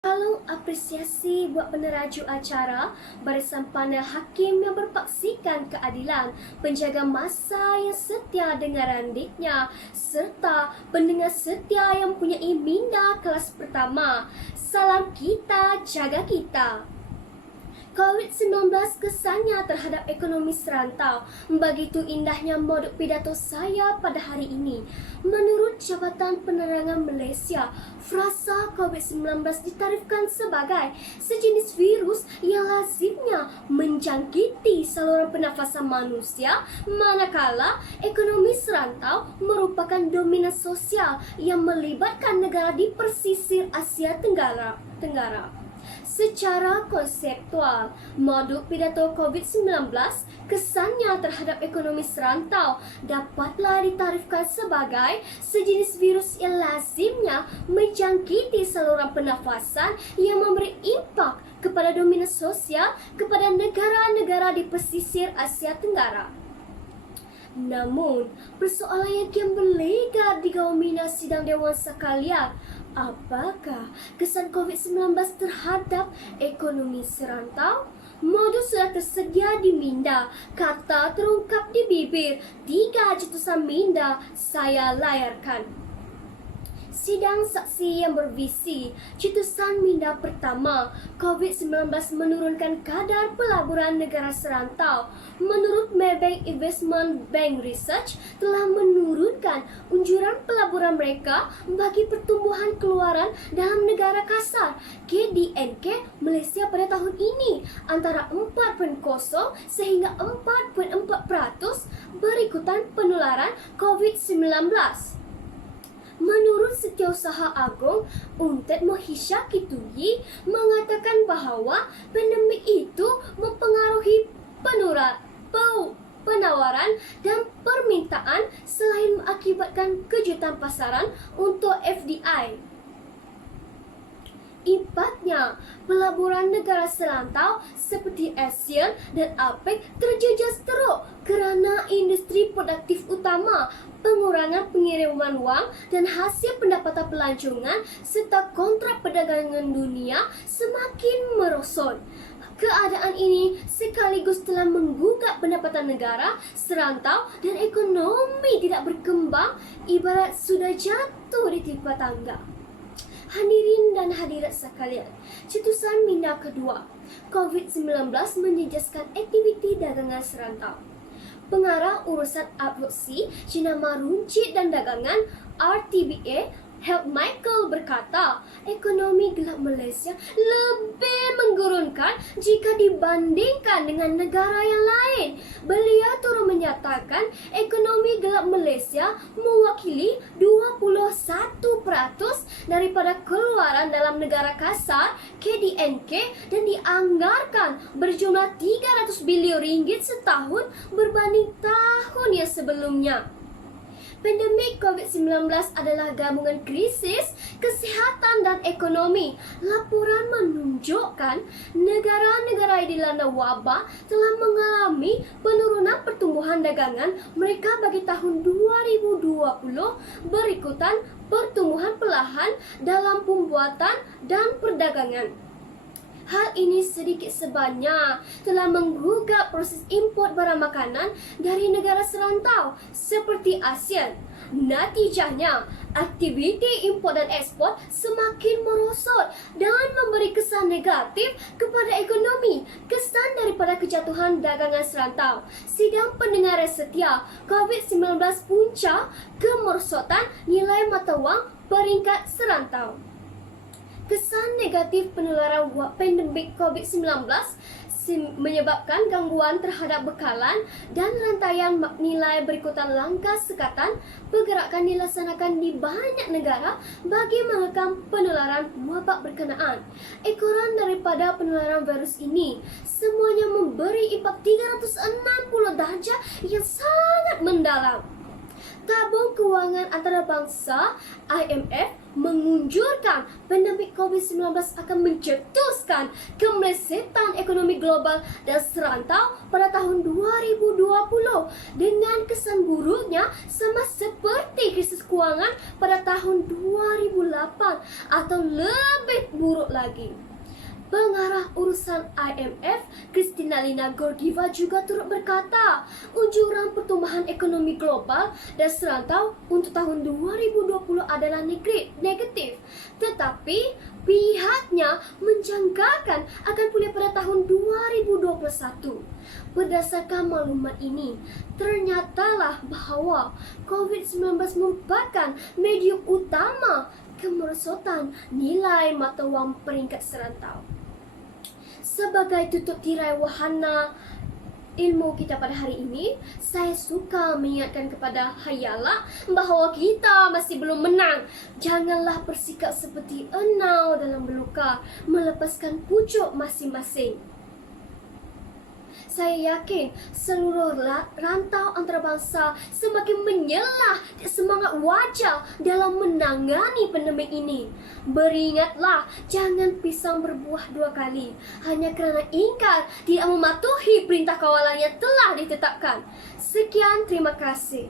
Kalau apresiasi buat peneraju acara, barisan panel hakim yang berpaksikan keadilan, penjaga masa yang setia dengan randiknya, serta pendengar setia yang mempunyai minda kelas pertama. Salam kita, jaga kita. COVID-19 kesannya terhadap ekonomi serantau. Begitu indahnya modus pidato saya pada hari ini. Menurut Jabatan Penerangan Malaysia, frasa COVID-19 ditarifkan sebagai sejenis virus yang lazimnya menjangkiti saluran pernafasan manusia, manakala ekonomi serantau merupakan dominan sosial yang melibatkan negara di pesisir Asia Tenggara. Secara konseptual, modul pidato COVID-19 kesannya terhadap ekonomi serantau dapatlah ditarifkan sebagai sejenis virus yang lazimnya menjangkiti saluran pernafasan yang memberi impak kepada dominan sosial kepada negara-negara di pesisir Asia Tenggara. Namun, persoalan yang kian berlegar di gaumina sidang Dewan sekalian, apakah kesan COVID-19 terhadap ekonomi serantau? Modus sudah tersedia di minda, kata terungkap di bibir, 3 cetusan minda saya layarkan. Sidang saksi yang bervisi, cetusan minda pertama, COVID-19 menurunkan kadar pelaburan negara serantau. Menurut Maybank Investment Bank Research, telah menurunkan unjuran pelaburan mereka bagi pertumbuhan keluaran dalam negara kasar KDNK Malaysia pada tahun ini antara 4.0 sehingga 4.4% berikutan penularan COVID-19. Menurut Setiausaha Agong Untet Mohisha Kitui mengatakan bahawa pandemik itu mempengaruhi penawaran dan permintaan selain mengakibatkan kejutan pasaran untuk FDI. Impaknya, pelaburan negara serantau seperti ASEAN dan APEC terjejas teruk kerana industri produktif utama, pengurangan pengiriman wang dan hasil pendapatan pelancongan serta kontrak perdagangan dunia semakin merosot. Keadaan ini sekaligus telah menggugat pendapatan negara serantau dan ekonomi tidak berkembang ibarat sudah jatuh di timpa tangga. Hadirin dan hadirat sekalian, cetusan minda kedua, COVID-19 menjejaskan aktiviti dagangan serantau. Pengarah Urusan Advokasi Jenama Runcit dan Dagangan RTBA, Help Michael berkata, ekonomi gelap Malaysia lebih menggurunkan jika dibandingkan dengan negara yang lain. Beliau turut menyatakan ekonomi gelap Malaysia mewakili 21% daripada keluaran dalam negara kasar KDNK dan dianggarkan berjumlah 300 bilion ringgit setahun berbanding tahun yang sebelumnya. Pandemik COVID-19 adalah gabungan krisis, kesihatan dan ekonomi. Laporan menunjukkan negara-negara yang dilanda wabak telah mengalami penurunan pertumbuhan dagangan mereka bagi tahun 2020 berikutan pertumbuhan perlahan dalam pembuatan dan perdagangan. Hal ini sedikit sebanyak telah menggugat proses import barang makanan dari negara serantau seperti ASEAN. Natijahnya, aktiviti import dan ekspor semakin merosot dan memberi kesan negatif kepada ekonomi. Kesan daripada kejatuhan dagangan serantau. Sidang pendengar setia, COVID-19 punca kemerosotan nilai mata wang peringkat serantau. Kesan negatif penularan pandemik COVID-19 menyebabkan gangguan terhadap bekalan dan rantaian nilai berikutan langkah sekatan pergerakan dilaksanakan di banyak negara bagi mengekang penularan wabak berkenaan. Ekoran daripada penularan virus ini semuanya memberi impak 360 darjah yang sangat mendalam. Tabung Kewangan Antarabangsa IMF mengunjurkan pandemik COVID-19 akan mencetuskan kemelesetan ekonomi global dan serantau pada tahun 2020 dengan kesan buruknya sama seperti krisis kewangan pada tahun 2008 atau lebih buruk lagi. Pengarah urusan IMF, Kristalina Georgieva juga turut berkata, unjuran pertumbuhan ekonomi global dan serantau untuk tahun 2020 adalah negatif. Tetapi pihaknya menjangkakan akan pulih pada tahun 2021. Berdasarkan maklumat ini, ternyatalah bahawa COVID-19 merupakan medium utama kemerosotan nilai mata wang peringkat serantau. Sebagai tutup tirai wahana ilmu kita pada hari ini, saya suka mengingatkan kepada Hayala bahawa kita masih belum menang. Janganlah bersikap seperti enau dalam beluka, melepaskan pucuk masing-masing. Saya yakin seluruh rantau antarabangsa semakin menyelah semangat wajar dalam menangani pandemik ini. Beringatlah, jangan pisang berbuah dua kali hanya kerana ingkar tidak mematuhi perintah kawalan yang telah ditetapkan. Sekian, terima kasih.